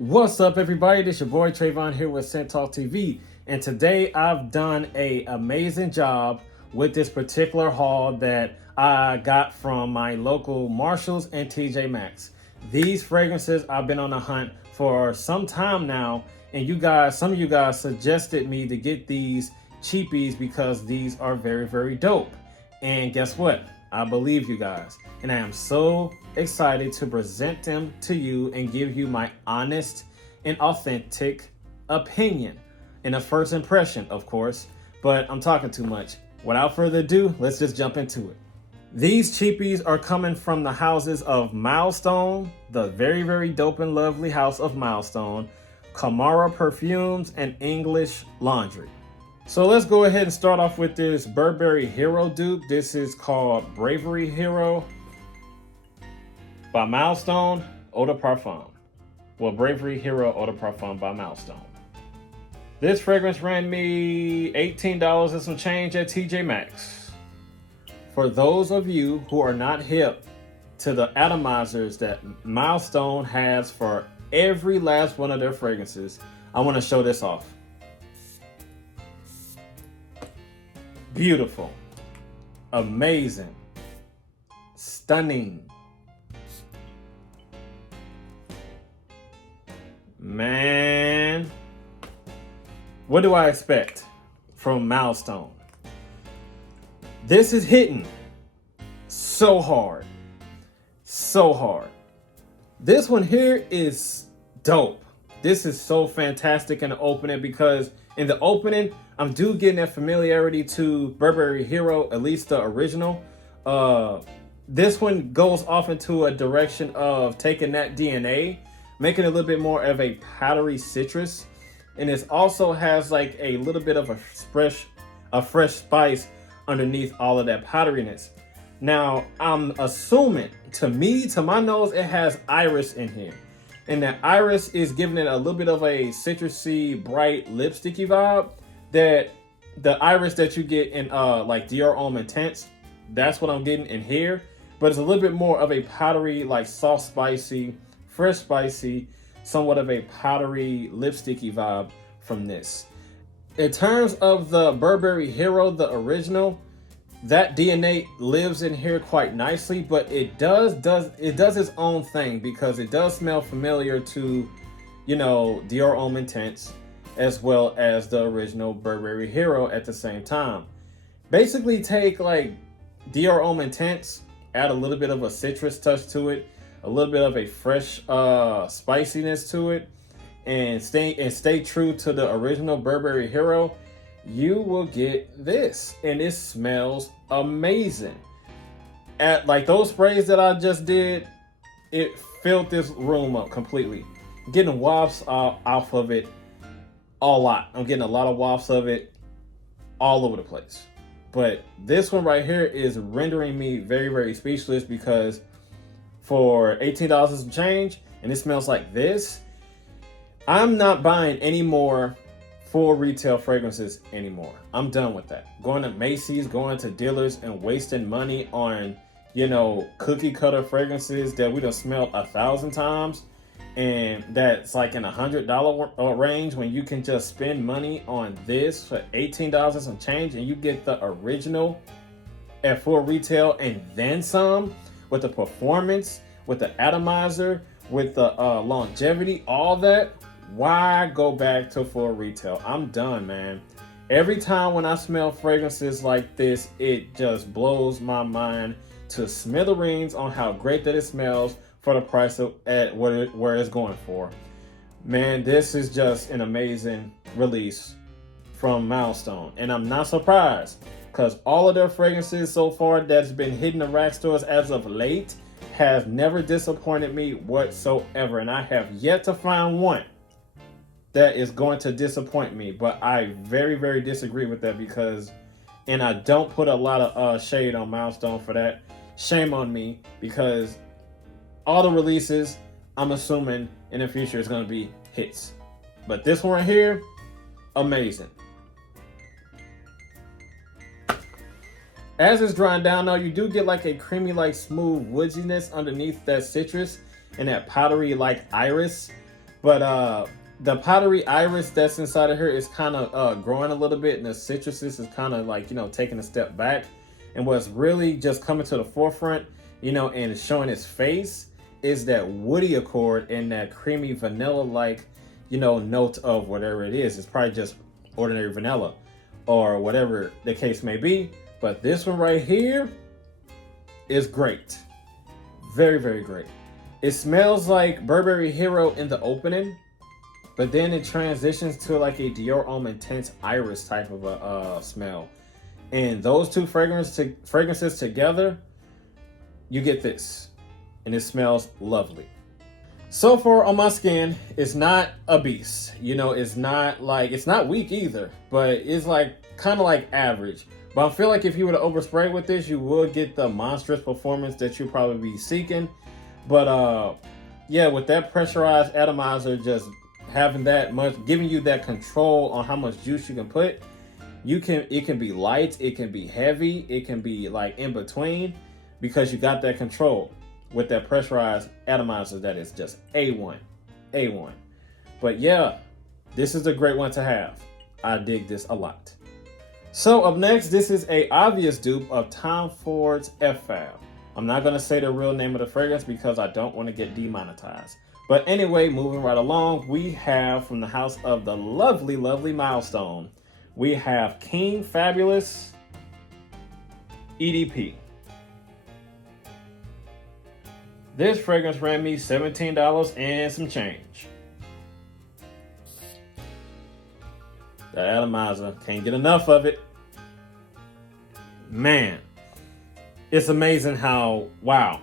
What's up, everybody? This your boy Trayvon here with Scent Talk TV, and today I've done an amazing job with this particular haul that I got from my local Marshalls and TJ Maxx. These fragrances I've been on a hunt for some time now, and some of you guys suggested me to get these Cheapies because these are very dope. And guess what? I believe you guys, and I am so excited to present them to you and give you my honest and authentic opinion and a first impression, of course, but I'm talking too much. Without further ado, let's just jump into it. These Cheapies are coming from the houses of Milestone, the very dope and lovely house of Milestone, Camara Perfumes, and English Laundry. So let's go ahead and start off with this Bravery Hero dupe. This is called Bravery Hero by Milestone Eau de Parfum. Well, Bravery Hero Eau de Parfum by Milestone. This fragrance ran me $18 and some change at TJ Maxx. For those of you who are not hip to the atomizers that Milestone has for every last one of their fragrances, I want to show this off. Beautiful, amazing, stunning. Man, what do I expect from Milestone? This is hitting so hard. This one here is dope. This is so fantastic in the opening because in the opening, I'm getting that familiarity to Bravery Hero, at least the original. This one goes off into a direction of taking that DNA, making it a little bit more of a powdery citrus. And it also has like a little bit of a fresh spice underneath all of that powderiness. Now, I'm assuming, to my nose, it has iris in here. And that iris is giving it a little bit of a citrusy, bright, lipsticky vibe. That the iris that you get in like Dior Homme Intense, that's what I'm getting in here. But it's a little bit more of a powdery, like soft, spicy, fresh, spicy, somewhat of a powdery, lipsticky vibe from this. In terms of the Bravery Hero, the original, that DNA lives in here quite nicely, but it does its own thing because it does smell familiar to, Dior Homme Intense, as well as the original Bravery Hero at the same time. Basically take like Dior Homme Intense, add a little bit of a citrus touch to it, a little bit of a fresh spiciness to it, and stay true to the original Bravery Hero, you will get this, and it smells amazing. At like those sprays that I just did, it filled this room up completely. Getting wafts off of it a lot. I'm getting a lot of wafts of it all over the place. But this one right here is rendering me very speechless because for $18 and some change, and it smells like this, I'm not buying any more full retail fragrances anymore. I'm done with that. Going to Macy's, going to dealers and wasting money on, cookie cutter fragrances that we done smelled 1,000 times. And that's like in $100 range when you can just spend money on this for $18 and some change, and you get the original at full retail and then some, with the performance, with the atomizer, with the longevity, all that. Why go back to full retail? I'm done, man. Every time when I smell fragrances like this, it just blows my mind to smithereens on how great that it smells for the price at where it's going for. Man, this is just an amazing release from Milestone. And I'm not surprised because all of their fragrances so far that's been hitting the rack stores as of late has never disappointed me whatsoever. And I have yet to find one that is going to disappoint me. But I very disagree with that and I don't put a lot of shade on Milestone for that. Shame on me, because all the releases, I'm assuming in the future is going to be hits. But this one right here, amazing. As it's drying down though, you do get like a creamy, like smooth woodiness underneath that citrus and that powdery like iris. But the powdery iris that's inside of here is kind of growing a little bit, and the citruses is kind of like, taking a step back. And what's really just coming to the forefront, and showing its face is that woody accord and that creamy vanilla like, note of whatever it is. It's probably just ordinary vanilla or whatever the case may be. But this one right here is great. Very, very great. It smells like Burberry Hero in the opening, but then it transitions to like a Dior Homme Intense Iris type of a smell. And those two fragrances together, you get this. And it smells lovely. So far on my skin, it's not a beast. It's not weak either, but it's like kind of like average. But I feel like if you were to overspray with this, you would get the monstrous performance that you'd probably be seeking. But yeah, with that pressurized atomizer, just having that much, giving you that control on how much juice you can put, it can be light, it can be heavy, it can be like in between, because you got that control with that pressurized atomizer that is just A1. But yeah, this is a great one to have. I dig this a lot. So up next, this is a obvious dupe of Tom Ford's F-Fab. I'm not going to say the real name of the fragrance because I don't want to get demonetized. But anyway, moving right along, we have from the house of the lovely, lovely Milestone, we have King Fabulous EDP. This fragrance ran me $17 and some change. The atomizer, can't get enough of it. Man, it's amazing how, wow.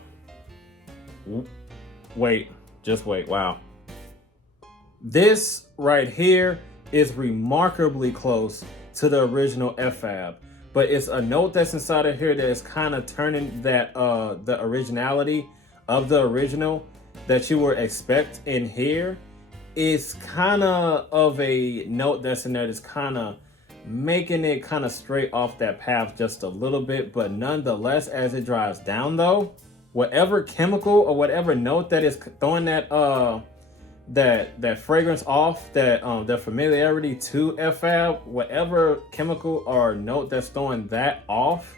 Just wait, wow. This right here is remarkably close to the original F-Fab, but it's a note that's inside of here that is kind of turning that the originality of the original that you would expect in here. It's kind of a note that's in there that's kind of making it kind of straight off that path just a little bit, but nonetheless, as it drives down though, whatever chemical or whatever note that is throwing that that fragrance off, that familiarity to F-Fab, whatever chemical or note that's throwing that off,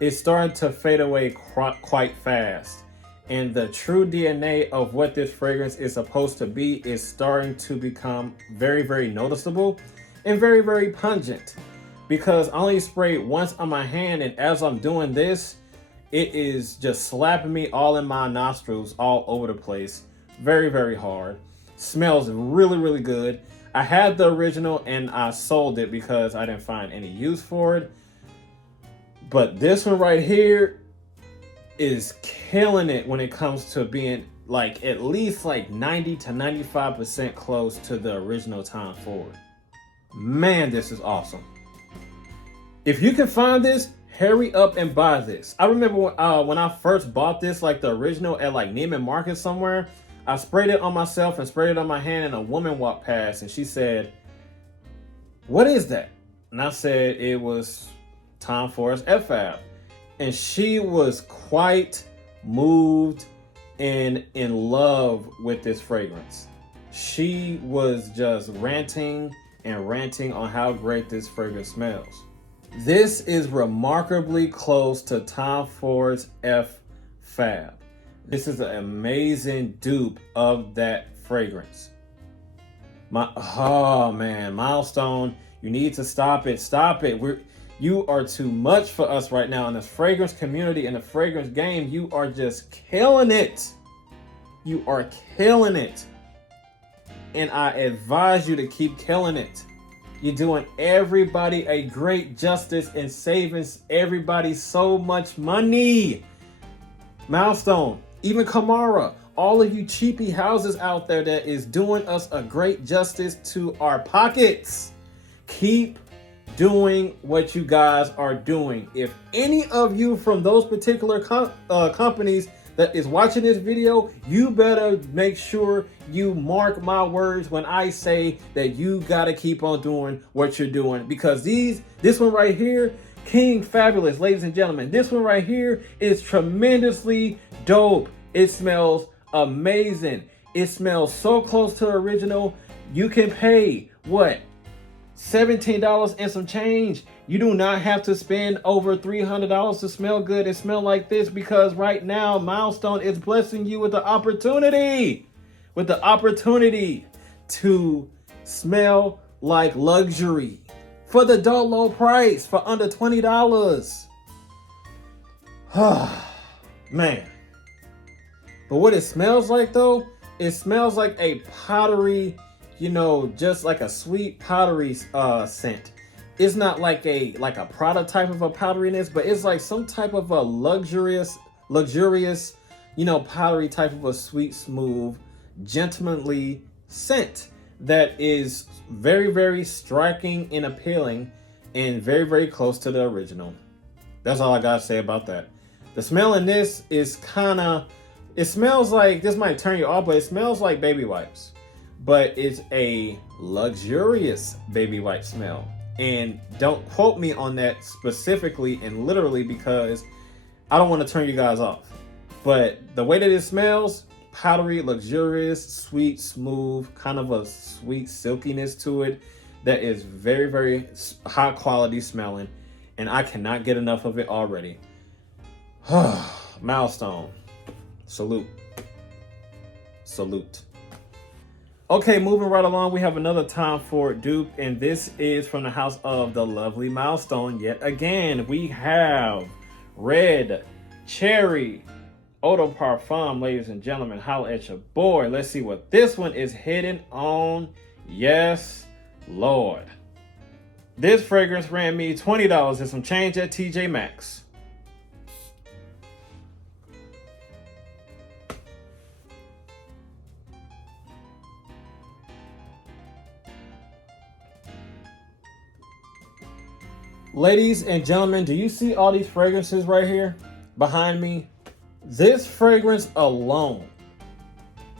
is starting to fade away quite fast. And the true DNA of what this fragrance is supposed to be is starting to become very, very noticeable and very, very pungent. Because I only sprayed once on my hand, and as I'm doing this, it is just slapping me all in my nostrils all over the place. Very, very hard. Smells really, really good. I had the original and I sold it because I didn't find any use for it. But this one right here is killing it when it comes to being like at least like 90 to 95% close to the original Tom Ford. Man, this is awesome. If you can find this, hurry up and buy this. I remember when I first bought this, like the original at like Neiman Marcus somewhere, I sprayed it on myself and sprayed it on my hand, and a woman walked past and she said, "What is that?" And I said it was Tom Ford's F-Fab. And she was quite moved and in love with this fragrance. She was just ranting and ranting on how great this fragrance smells. This is remarkably close to Tom Ford's F-Fab. This is an amazing dupe of that fragrance. Oh man, Milestone, you need to stop it. Stop it. You are too much for us right now in this fragrance community, in the fragrance game. You are just killing it. You are killing it. And I advise you to keep killing it. You're doing everybody a great justice and saving everybody so much money. Milestone, even Camara, all of you cheapy houses out there that is doing us a great justice to our pockets. Keep doing what you guys are doing. If any of you from those particular companies that is watching this video, you better make sure you mark my words when I say that you gotta keep on doing what you're doing, because this one right here, King Fabulous, ladies and gentlemen, this one right here is tremendously dope. It smells amazing. It smells so close to the original. You can pay what? $17 and some change. You do not have to spend over $300 to smell good and smell like this, because right now Milestone is blessing you with the opportunity to smell like luxury for the dull low price, for under $20. Man. But what it smells like though, it smells like a powdery, just like a sweet powdery scent. It's not like a prototype of a powderiness, but it's like some type of a luxurious, powdery type of a sweet, smooth, gentlemanly scent that is very, very striking and appealing and very, very close to the original. That's all I gotta say about that. The smell in this is it smells like, this might turn you off, but it smells like baby wipes. But it's a luxurious baby wipe smell. And don't quote me on that specifically and literally, because I don't want to turn you guys off. But the way that it smells, powdery, luxurious, sweet, smooth, kind of a sweet silkiness to it that is very, very high quality smelling. And I cannot get enough of it already. Milestone. Salute. Okay, moving right along, we have another Tom Ford dupe, and this is from the house of the lovely Milestone. Yet again, we have Red Cherry Eau de Parfum, ladies and gentlemen. Holla at your boy. Let's see what this one is hitting on. Yes, Lord. This fragrance ran me $20 and some change at TJ Maxx. Ladies and gentlemen, do you see all these fragrances right here behind me? This fragrance alone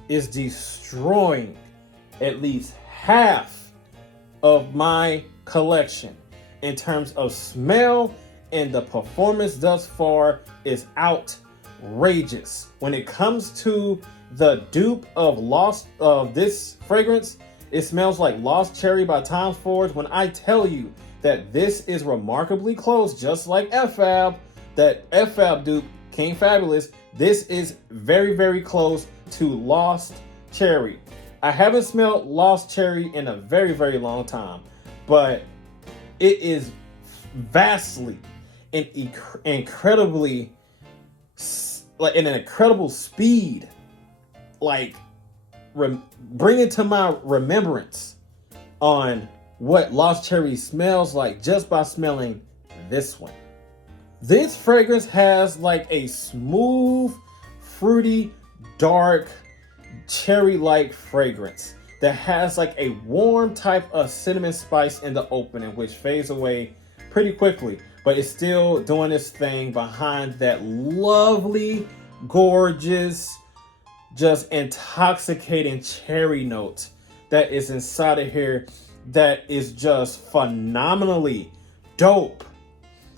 is destroying at least half of my collection in terms of smell, and the performance thus far is outrageous. When it comes to the dupe of this fragrance, it smells like Lost Cherry by Tom Ford. When I tell you that this is remarkably close, just like FAB, that FAB dupe, King Fabulous, this is very, very close to Lost Cherry. I haven't smelled Lost Cherry in a very, very long time, but it is vastly and incredibly, like in an incredible speed, like bring it to my remembrance on what Lost Cherry smells like just by smelling this one. This fragrance has like a smooth, fruity, dark, cherry-like fragrance that has like a warm type of cinnamon spice in the opening, which fades away pretty quickly, but it's still doing its thing behind that lovely, gorgeous, just intoxicating cherry note that is inside of here that is just phenomenally dope.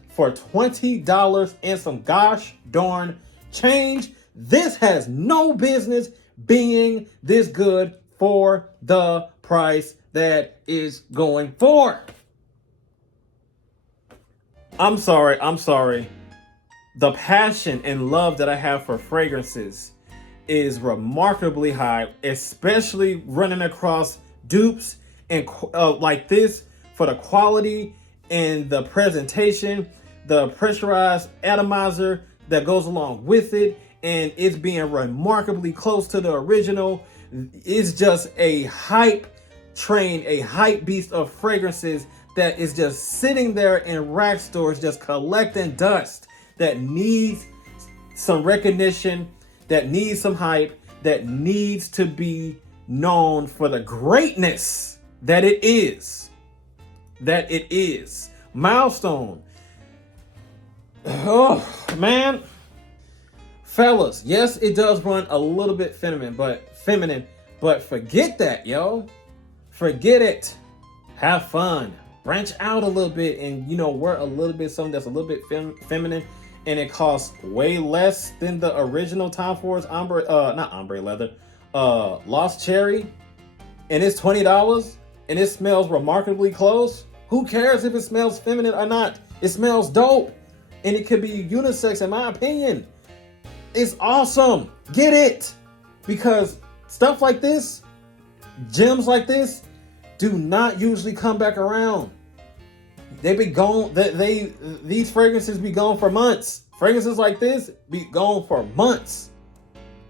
For $20 and some gosh darn change, this has no business being this good for the price that is going for. I'm sorry. The passion and love that I have for fragrances is remarkably high, especially running across dupes and like this, for the quality and the presentation, the pressurized atomizer that goes along with it, and it's being remarkably close to the original. It's just a hype train, a hype beast of fragrances that is just sitting there in rack stores, just collecting dust, that needs some recognition, that needs some hype, that needs to be known for the greatness that it is. Milestone. Oh, man. Fellas, yes, it does run a little bit feminine, but forget that, yo. Forget it. Have fun. Branch out a little bit and, wear a little bit something that's a little bit feminine, and it costs way less than the original Tom Ford's not ombre leather, Lost Cherry and it's $20 and it smells remarkably close, who cares if it smells feminine or not? It smells dope. And it could be unisex in my opinion. It's awesome. Get it. Because stuff like this, gems like this, do not usually come back around. They be gone. These fragrances be gone for months. Fragrances like this be gone for months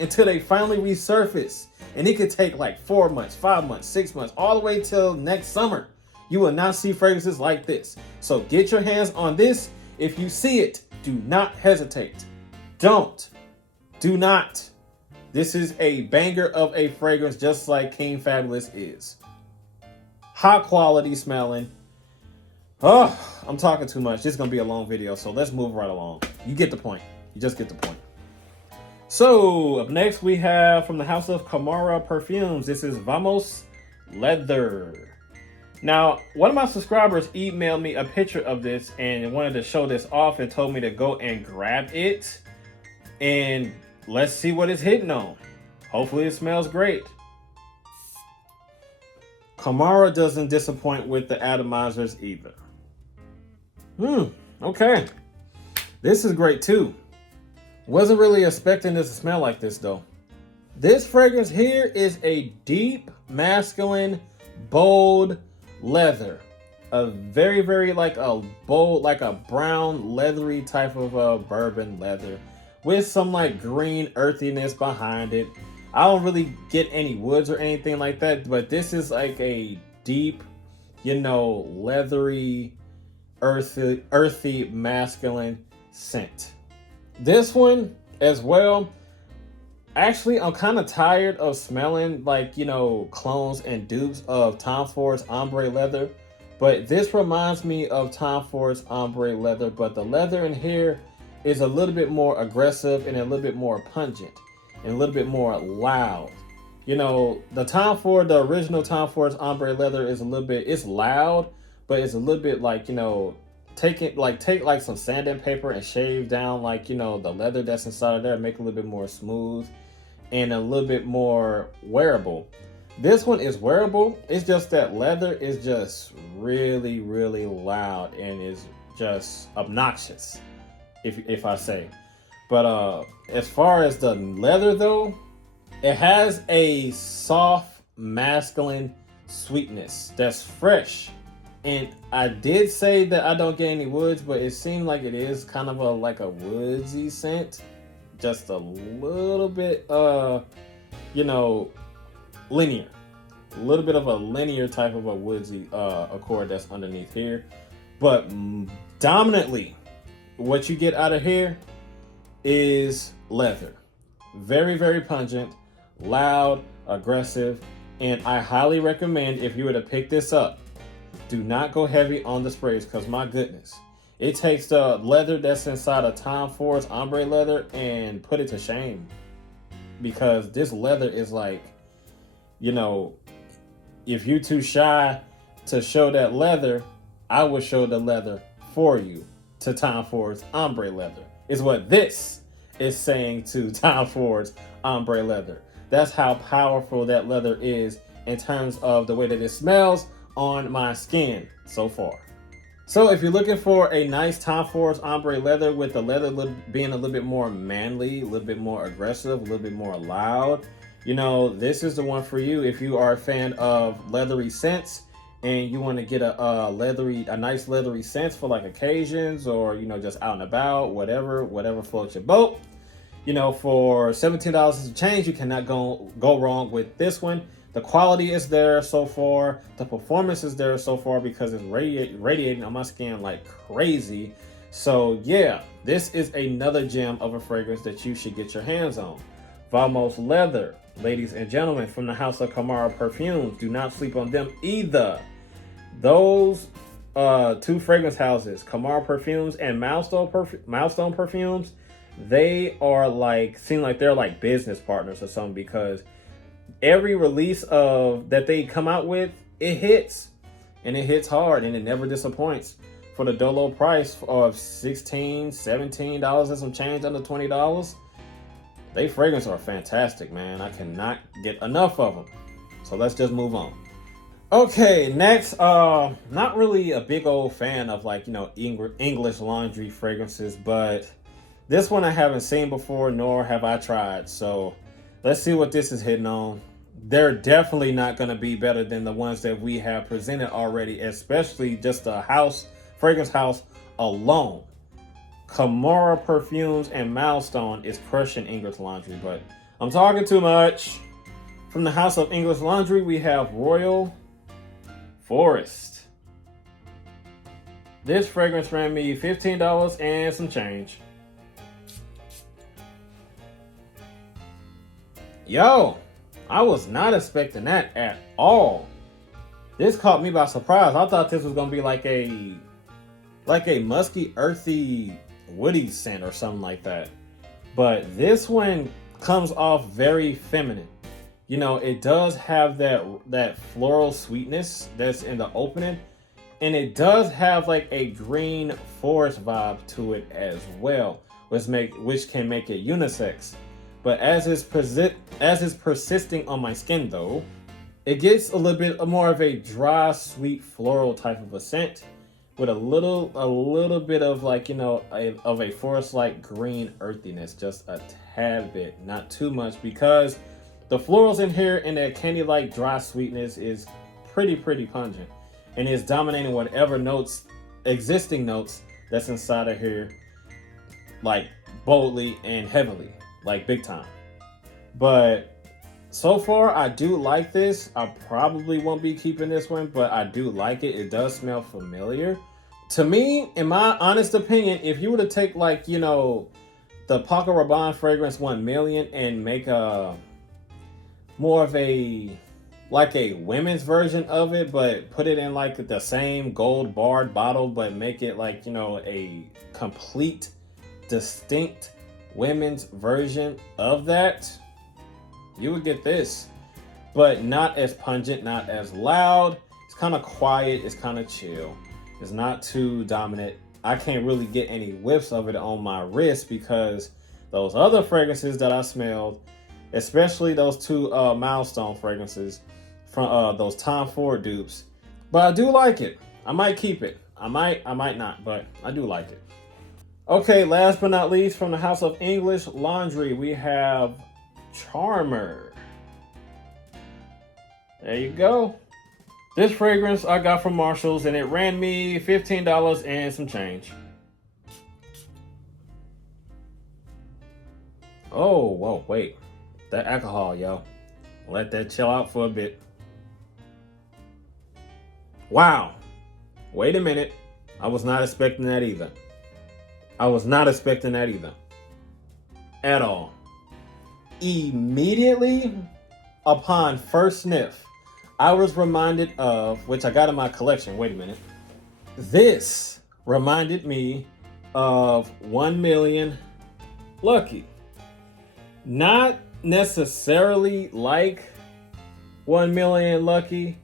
until they finally resurface. And it could take like 4 months, 5 months, 6 months, all the way till next summer. You will not see fragrances like this. So get your hands on this. If you see it, do not hesitate. Don't. Do not. This is a banger of a fragrance, just like King Fabulous is. High quality smelling. Oh, I'm talking too much. This is going to be a long video, so let's move right along. You get the point. You just get the point. So, up next we have from the house of Camara Perfumes. This is Vamos Leather. Now, one of my subscribers emailed me a picture of this and wanted to show this off and told me to go and grab it. And let's see what it's hitting on. Hopefully it smells great. Camara doesn't disappoint with the atomizers either. Okay. This is great too. Wasn't really expecting this to smell like this though. This fragrance here is a deep, masculine, bold leather. A very, very like a bold, like a brown, leathery type of bourbon leather with some like green earthiness behind it. I don't really get any woods or anything like that, but this is like a deep, you know, leathery, earthy, masculine scent. This one as well, actually, I'm kind of tired of smelling like, you know, clones and dupes of Tom Ford's ombre leather. But this reminds me of Tom Ford's ombre leather, but the leather in here is a little bit more aggressive and a little bit more pungent and a little bit more loud. You know, the Tom Ford, the original Tom Ford's ombre leather is a little bit, it's loud, but it's a little bit like, you know, take like some sandpaper and shave down like, you know, the leather that's inside of there, make it a little bit more smooth and a little bit more wearable. This one is wearable. It's just that leather is just really, really loud and is just obnoxious, if I say. But as far as the leather though, it has a soft, masculine sweetness that's fresh. And I did say that I don't get any woods, but it seemed like it is kind of like a woodsy scent. Just a little bit, you know, linear. A little bit of a linear type of a woodsy accord that's underneath here. But dominantly, what you get out of here is leather. Very, very pungent, loud, aggressive. And I highly recommend if you were to pick this up, do not go heavy on the sprays because my goodness, it takes the leather that's inside of Tom Ford's ombre leather and put it to shame. Because this leather is like, you know, if you're too shy to show that leather, I would show the leather for you to Tom Ford's ombre leather. Is what this is saying to Tom Ford's ombre leather. That's how powerful that leather is in terms of the way that it smells on my skin so far. So if you're looking for a nice Tom Ford's ombre leather with the leather being a little bit more manly, a little bit more aggressive, a little bit more loud, you know, this is the one for you. If you are a fan of leathery scents and you want to get a nice leathery scent for like occasions or, you know, just out and about, whatever floats your boat. You know, for $17 and change, you cannot go wrong with this one. The quality is there so far. The performance is there so far because it's radiating on my skin like crazy. So yeah, this is another gem of a fragrance that you should get your hands on. Vamos Leather, ladies and gentlemen, from the house of Camara Perfumes. Do not sleep on them either. Those two fragrance houses, Camara Perfumes and Milestone Perfumes, they are like, seem like they're like business partners or something because every release that they come out with, it hits. And it hits hard and it never disappoints. For the dolo price of $16, $17 and some change under $20, They fragrances are fantastic, man. I cannot get enough of them. So let's just move on. Okay, next, not really a big old fan of like, English laundry fragrances, but this one I haven't seen before, nor have I tried. So let's see what this is hitting on. They're definitely not going to be better than the ones that we have presented already, especially just the fragrance house alone. Camara Perfumes and Milestone is crushing English laundry, but I'm talking too much. From the house of English laundry, we have Royal Forest. This fragrance ran me $15 and some change. Yo, I was not expecting that at all. This caught me by surprise. I thought this was gonna be like a musky, earthy, woody scent or something like that. But this one comes off very feminine. It does have that floral sweetness that's in the opening, and it does have like a green forest vibe to it as well, which can make it unisex. But as it's persisting on my skin though, it gets a little bit more of a dry, sweet floral type of a scent with a little bit of like, of a forest-like green earthiness, just a tad bit, not too much, because the florals in here and that candy-like dry sweetness is pretty pungent, and is dominating whatever existing notes that's inside of here, like boldly and heavily, like big time. But so far, I do like this. I probably won't be keeping this one, but I do like it. It does smell familiar. To me, in my honest opinion, if you were to take like, the Paco Rabanne fragrance 1 million and make a more of a women's version of it, but put it in like the same gold barred bottle, but make it like, a complete, distinct women's version of that, you would get this. But not as pungent, not as loud. It's kind of quiet, it's kind of chill. It's not too dominant. I can't really get any whiffs of it on my wrist because those other fragrances that I smelled, especially those two Milestone fragrances from those Tom Ford dupes. But I do like it. I might keep it. I might not, but I do like it. Okay, last but not least, from the house of English Laundry, we have Charmer. There you go. This fragrance I got from Marshall's, and it ran me $15 and some change. Oh, whoa, wait. That alcohol, yo. Let that chill out for a bit. Wow. Wait a minute. I was not expecting that either. At all. Immediately upon first sniff, I was reminded of, which I got in my collection. Wait a minute. This reminded me of 1 Million Lucky. Not necessarily like 1 Million Lucky,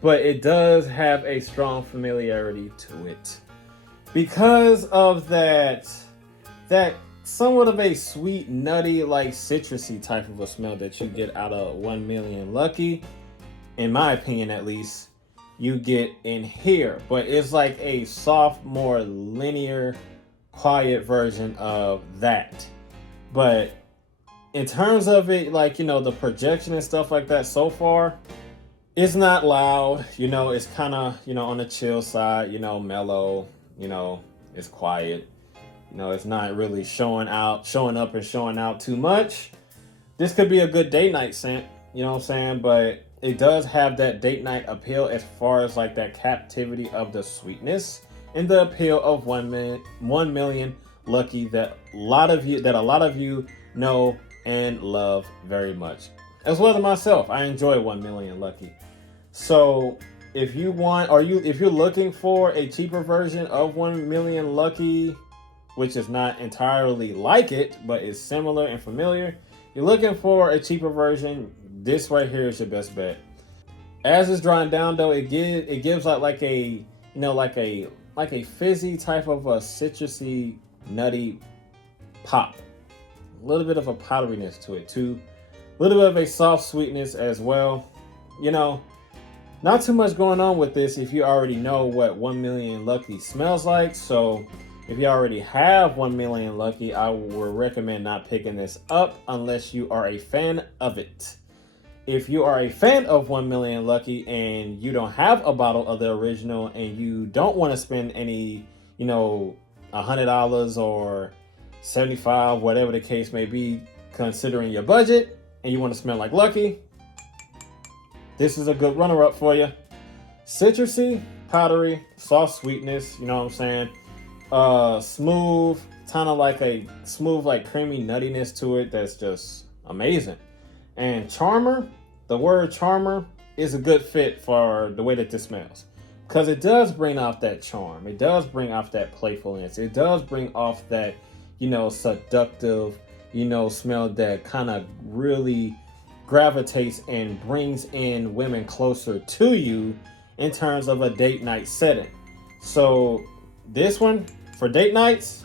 but it does have a strong familiarity to it because of that somewhat of a sweet, nutty, like citrusy type of a smell that you get out of 1 Million Lucky. In my opinion, at least, you get in here, but it's like a soft, more linear, quiet version of that. But in terms of it, like, the projection and stuff like that, so far, it's not loud, it's kind of, on the chill side, mellow, it's quiet, it's not really showing up and showing out too much. This could be a good date night scent, you know what I'm saying? But it does have that date night appeal as far as like that captivity of the sweetness and the appeal of 1 Million Lucky that a lot of you know and love very much. As well as myself, I enjoy 1 Million Lucky. So if you're looking for a cheaper version of 1 Million Lucky, which is not entirely like it, but is similar and familiar, you're looking for a cheaper version, this right here is your best bet. As it's drying down though, it gives like a fizzy type of a citrusy, nutty pop. A little bit of a powderiness to it too. A little bit of a soft sweetness as well. You know, not too much going on with this if you already know what 1 Million Lucky smells like. So if you already have 1 Million Lucky, I would recommend not picking this up unless you are a fan of it. If you are a fan of 1 Million Lucky and you don't have a bottle of the original and you don't want to spend any, you know, $100 or $75, whatever the case may be, considering your budget, and you want to smell like Lucky, this is a good runner-up for you. Citrusy, powdery, soft sweetness, you know what I'm saying? Smooth, kind of like a smooth, like creamy nuttiness to it that's just amazing. And charmer, the word charmer is a good fit for the way that this smells. Because it does bring off that charm. It does bring off that playfulness. It does bring off that, you know, seductive, you know, smell that kind of really gravitates and brings in women closer to you in terms of a date night setting. So this one for date nights,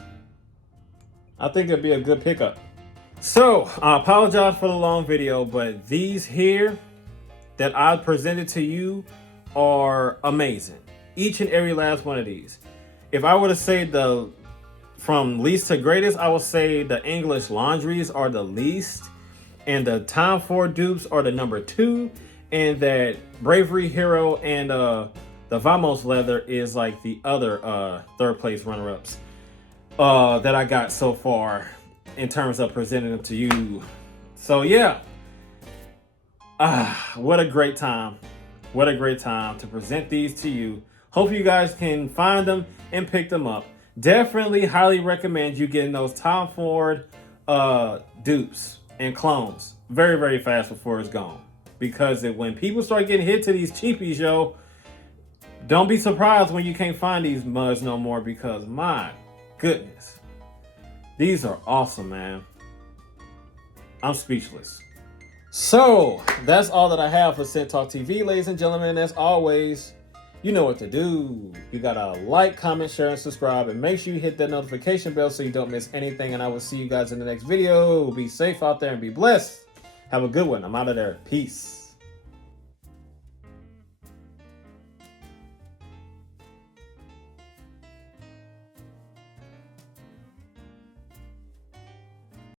I think it'd be a good pickup. So I apologize for the long video, but these here that I presented to you are amazing. Each and every last one of these. If I were to say the from least to greatest, I would say the English laundries are the least, and the Tom Ford dupes are the number 2, and that Bravery Hero and the Vamos leather is like the other third place runner-ups that I got so far in terms of presenting them to you. So yeah, what a great time. What a great time to present these to you. Hope you guys can find them and pick them up. Definitely highly recommend you getting those Tom Ford dupes and clones very, very fast before it's gone. Because when people start getting hit to these cheapies, yo, don't be surprised when you can't find these mugs no more, because my goodness, these are awesome, man. I'm speechless. So that's all that I have for Scent Talk TV, ladies and gentlemen. As always, you know what to do. You gotta like, comment, share, and subscribe, and make sure you hit that notification bell so you don't miss anything. And I will see you guys in the next video. Be safe out there and be blessed. Have a good one. I'm out of there. Peace.